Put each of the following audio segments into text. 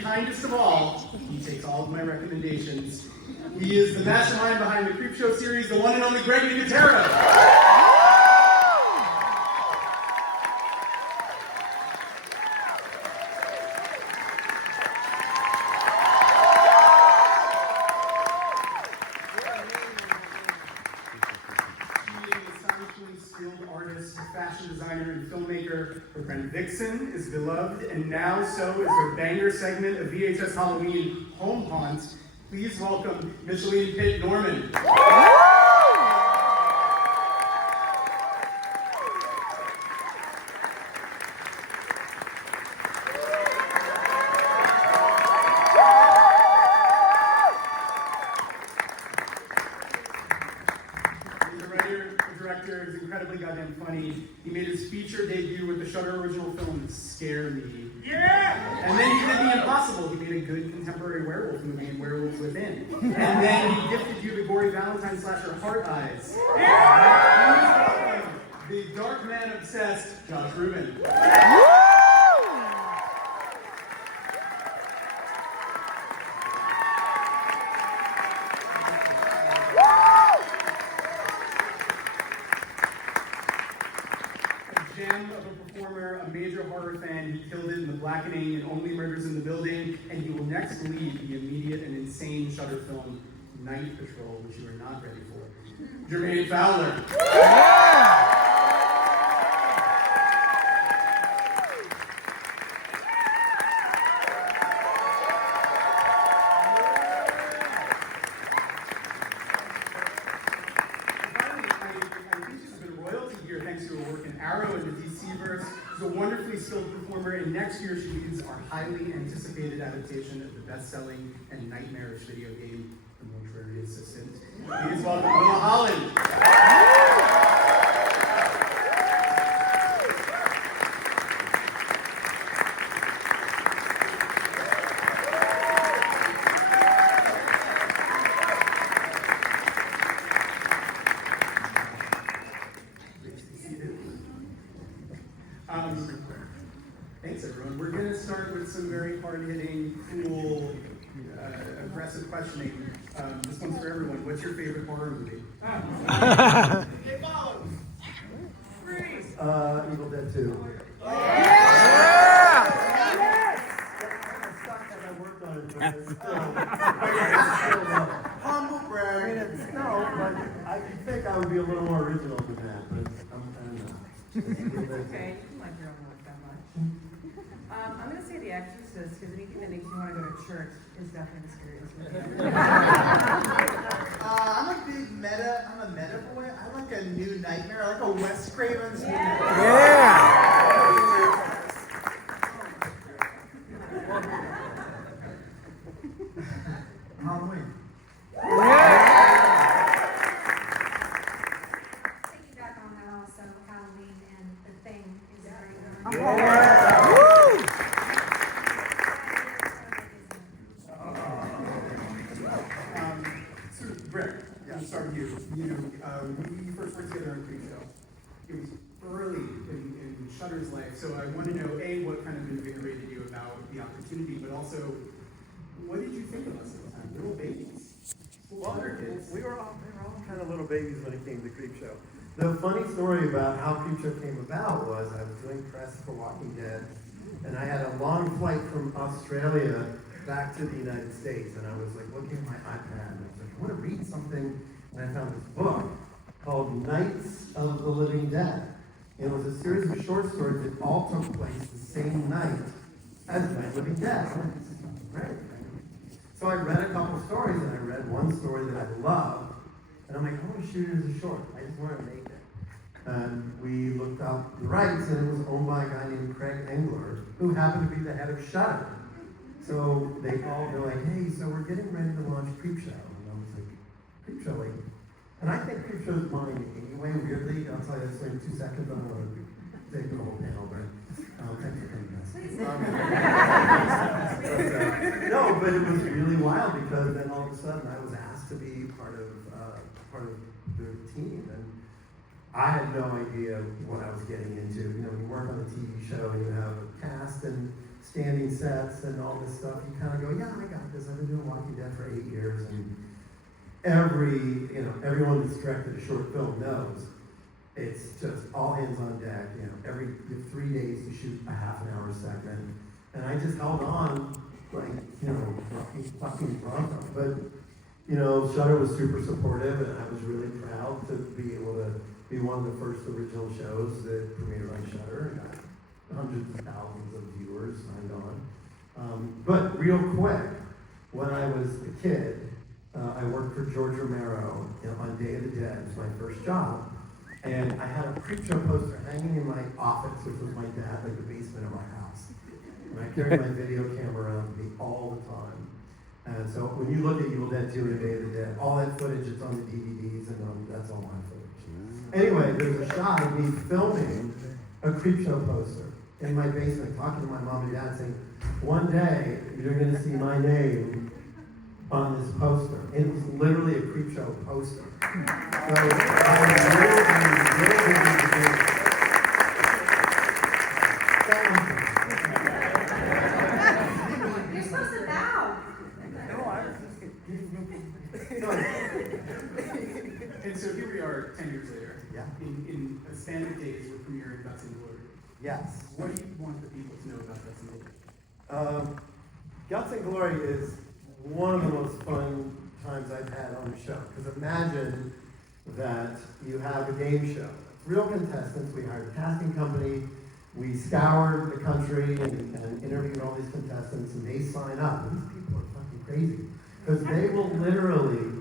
Kindest of all, he takes all of my recommendations. He is the mastermind behind the Creepshow series, the one and only Greg Nicotero. Fashion designer and filmmaker. Her friend Vixen is beloved, and now so is her banger segment of VHS Halloween, Home Haunt. Please welcome Micheline Pitt-Norman. Is incredibly goddamn funny. He made his feature debut with the Shudder original film Scare Me. Yeah! And then he did the impossible. He made a good contemporary werewolf movie in Werewolves Within. And then he gifted you the gory Valentine slasher Heart Eyes. Yeah! The dark man obsessed Josh Ruben. Gem of a performer, a major horror fan. He killed it in the Blackening and Only Murders in the Building, and he will next lead the immediate and insane Shudder film Night Patrol, which you are not ready for. Jermaine Fowler. Thanks to her work in Arrow and the DC-verse. She's a wonderfully skilled performer, and next year she leads our highly anticipated adaptation of the best-selling and nightmarish video game, The Mortuary Assistant. Please welcome Willa Holland. Thanks, everyone. We're going to start with some very hard-hitting, cool, aggressive questioning. This one's for everyone. What's your favorite horror movie? They follow. Freeze. Evil Dead 2. Yeah! Yes! I suck that I worked on it, but it's still Humble brag. I mean, it's but I think I would be a little more original than that, but I'm not. Okay, you like your own work that much. I'm going to say The Exorcist, because anything that makes you want to go to church is definitely the scariest movie. I'm a meta boy. I like a new nightmare. I like a Wes Craven's movie. Halloween. Piggyback on that also, Halloween and The Thing is very good. So, Greg, I'll start with you. When we first worked together on Creepshow, it was early in Shudder's life, so I want to know, A, what kind of invigorated you about the opportunity, but also, what did you think of us at the time? Little babies. Shudder kids. We were all kind of little babies when it came to Creepshow. The funny story about how Creepshow came about was I was doing press for Walking Dead, and I had a long flight from Australia back to the United States, and I was like looking at my iPad, and I was like, I want to read something, and I found this book called Nights of the Living Dead. It was a series of short stories that all took place the same night as Night of the Living Dead. Right? So I read a couple stories, and I read one story that I loved, and I'm like, I want to shoot it as a short. I just want to make it. And we looked up the rights, and it was owned by a guy named Craig Engler, who happened to be the head of Shudder. So they called, they're like, hey, so we're getting ready to launch Creepshow. And I was like, Creepshow? Like, and I think Creepshow's mine anyway, weirdly. I'll tell you this in 2 seconds. I don't want to take the whole panel, but thanks for coming, guys. No, but it was really wild because then all of a sudden I was asked to be part of the team, and I had no idea what I was getting into. You know, when you work on a TV show, you have a cast, and standing sets and all this stuff, you kind of go, yeah, I got this. I've been doing Walking Dead for 8 years, and everyone that's directed a short film knows it's just all hands on deck. You have 3 days to shoot a half an hour segment, and I just held on like fucking Bronco. But Shudder was super supportive, and I was really proud to be able to be one of the first original shows that premiered on Shudder and got hundreds of thousands of viewers signed on. But real quick, when I was a kid, I worked for George Romero on Day of the Dead. It was my first job. And I had a Creepshow poster hanging in my office, which was my dad, like the basement of our house. And I carried my video camera around with me all the time. And so when you look at Evil Dead 2 and Day of the Dead, all that footage is on the DVDs, and that's all my footage. Anyway, there's a shot of me filming a Creepshow poster in my basement, talking to my mom and dad, saying, one day you're going to see my name on this poster. And it was literally a Creepshow poster. So You're supposed to bow. And so here we are 10 years later. Yeah. In a span of days, we're premiering Guts and Glory. Yes. What do you want the people to know about Guts and Glory? Guts and Glory is one of the most fun times I've had on the show. Because imagine that you have a game show. Real contestants. We hired a casting company. We scoured the country and interviewed all these contestants, and they sign up. And these people are fucking crazy. Because they will literally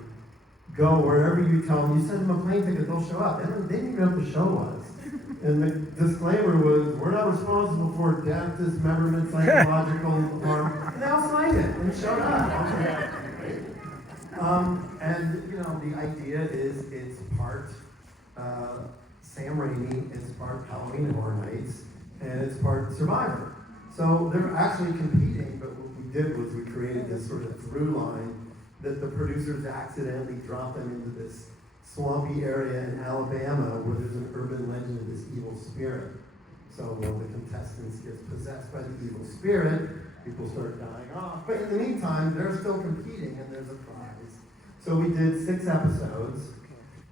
go wherever you tell them. You send them a plane ticket, they'll show up. They didn't even know what the show was. And the disclaimer was, we're not responsible for death, dismemberment, psychological harm. And they all signed it and showed up. And the idea is it's part Sam Raimi, it's part Halloween Horror Nights, and it's part Survivor. So they're actually competing, but what we did was we created this sort of through line that the producers accidentally dropped them into this swampy area in Alabama where there's an urban legend of this evil spirit. So when the contestants get possessed by the evil spirit, people start dying off. But in the meantime, they're still competing and there's a prize. So we did 6 episodes,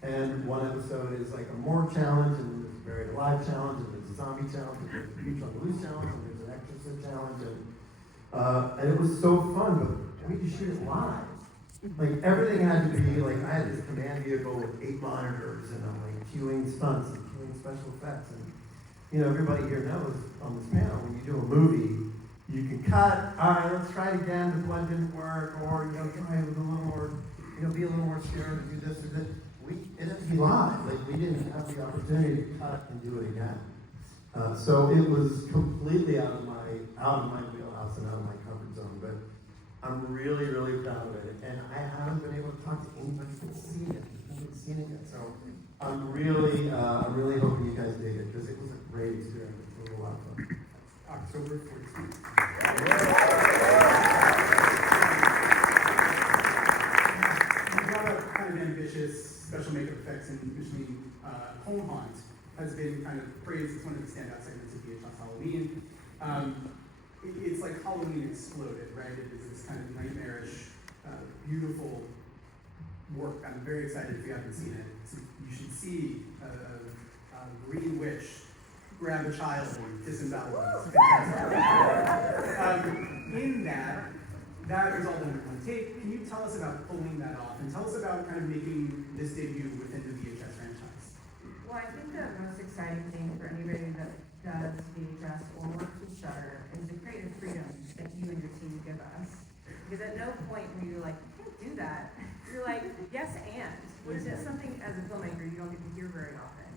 and one episode is like a morgue challenge, and there's a buried alive challenge, and there's a zombie challenge, and there's a beach on the loose challenge, and there's an exorcist challenge, and it was so fun, but we could shoot it live. Like everything had to be like, I had this command vehicle with 8 monitors, and I'm like cueing stunts and cueing special effects, and everybody here knows on this panel, when you do a movie, you can cut, all right, let's try it again, the blood didn't work, or try it with a little more, be a little more scared to do this or that. It had to be live. Like we didn't have the opportunity to cut and do it again. So it was completely out of my wheelhouse and out of my comfort zone. But I'm really, really proud of it. And I haven't been able to talk to anybody who's seen it. I haven't seen it yet. So I'm really hoping you guys dig it because it was a great experience. It was a lot of fun. October 14th. Kind of ambitious special makeup effects, and Micheline Pitt-Norman has been kind of praised as one of the standout segments of VHS Halloween. It's like Halloween exploded, right? It is this kind of nightmarish, beautiful work. I'm very excited if you haven't seen it. So you should see a green witch grab a child and disembowel them. In that was all done in one take. Can you tell us about pulling that off, and tell us about kind of making this debut within the VHS franchise? Well, I think the most exciting thing for anybody that does VHS or works with Shudder is the creative freedom that you and your team give us. Because at no point were you like, you can't do that. You're like, yes, and. Which is something as a filmmaker you don't get to hear very often.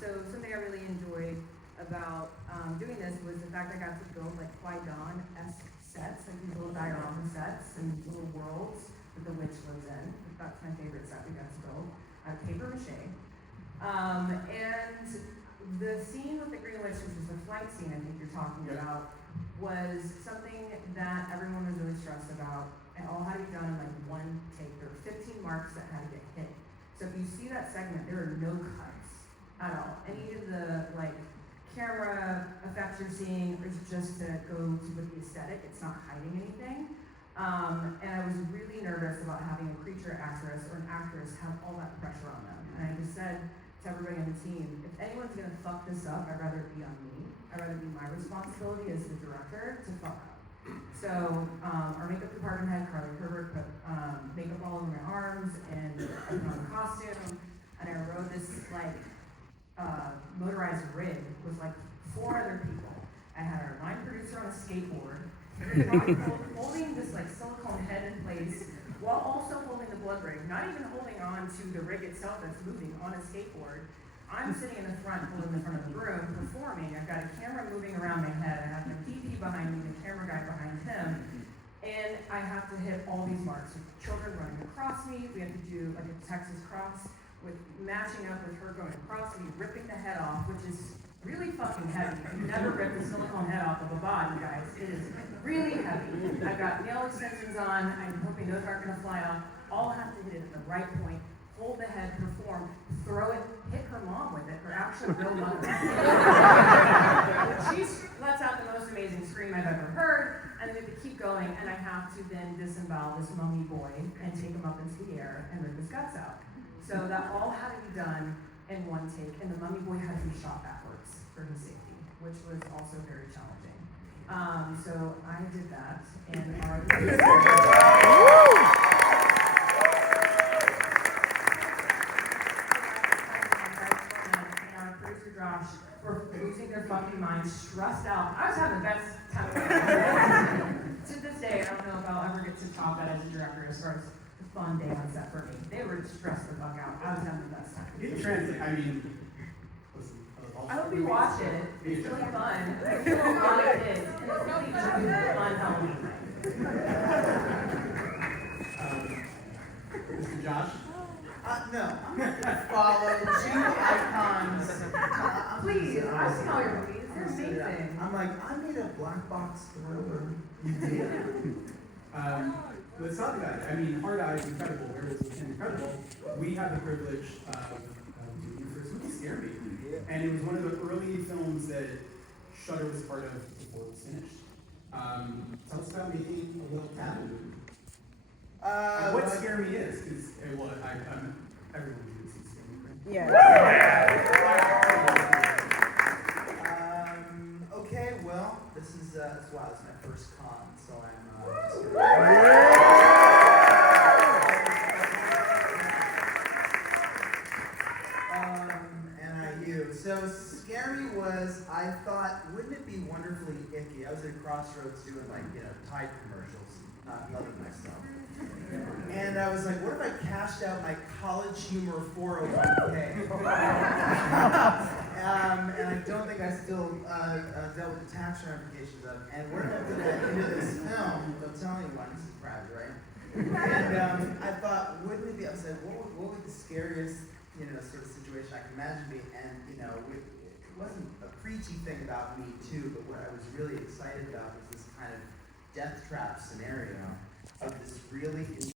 So something I really enjoyed about doing this was the fact I got to build like Qui-Gon-esque sets, like these little diorama sets and little worlds that the witch lives in. That's my favorite set we got to build. Paper mache. And the scene with the Green Witch, which is the flight scene I think you're talking about, was something that everyone was really stressed about, and all had to be done in like one take. There were 15 marks that had to get hit. So if you see that segment, there are no cuts at all. Any of the like camera effects you're seeing is just to go to with the aesthetic. It's not hiding anything. And I was really nervous about having a creature actress or an actress have all that pressure on them. And I just said to everybody on the team, if anyone's gonna fuck this up, I'd rather it be on me. I'd rather it be my responsibility as the director to fuck up. So our makeup department head, Carly Herbert, put makeup all over my arms and I put on a costume. And I rode this like motorized rig with like 4 other people. I had our line producer on a skateboard, holding this like silicone head in place, while also holding the blood rig, not even holding on to the rig itself that's moving on a skateboard. I'm sitting in the front, holding the front of the room, performing. I've got a camera moving around my head. I have my DP behind me, the camera guy behind him, and I have to hit all these marks with children running across me. We have to do like a Texas cross with matching up with her going across me, ripping the head off, which is really fucking heavy. You never rip the silicone head off of a body, guys. It is really heavy. I've got nail extensions on. I'm hoping those aren't going to fly off. All have to hit it at the right point. Hold the head, perform, throw it, hit her mom with it, her actual real mother. She lets out the most amazing scream I've ever heard, and then we keep going, and I have to then disembowel this mummy boy and take him up into the air and rip his guts out. So that all had to be done in one take, and the mummy boy had to be shot backwards for his safety, which was also very challenging. So I did that, and our producer Josh were losing their fucking minds, stressed out. I was having the best time of my life. To this day, I don't know if I'll ever get to top that as a director as far as a fun day on set for me. They were stressed the fuck out. I was having the best time. It translates. I mean, listen, I hope you watch it. It's really fun. I feel a lot of kids. And it's really a fun Halloween thing. Mr. Josh? No, I'm gonna follow 2 icons. Please, I've seen all your movies. They're amazing. I'm like, I made a black box thriller. You did. Let's talk about it. I mean, Hard Eye is incredible. Where is incredible? We had the privilege of doing your first movie, Scare Me. And it was one of the early films that Shudder was part of before it was finished. Tell us about making a little taboo movie. What Scare Me is, because everyone can see Scare Me, right? Yeah. Okay, well, this is wow, this is my first con, so I'm just gonna... So Scare Me was, I thought, wouldn't it be wonderfully icky? I was at a crossroads doing Tide commercials, not loving myself. And I was like, what if I cashed out my college humor 401k? And I don't think I still dealt with the tax ramifications of it. And what if I put that into this film? Don't tell anyone, this is private, right? And I thought, wouldn't it be, I said, what would the scariest sort of situation I can imagine be, and it wasn't a preachy thing about Me Too, but what I was really excited about was this kind of death trap scenario of this really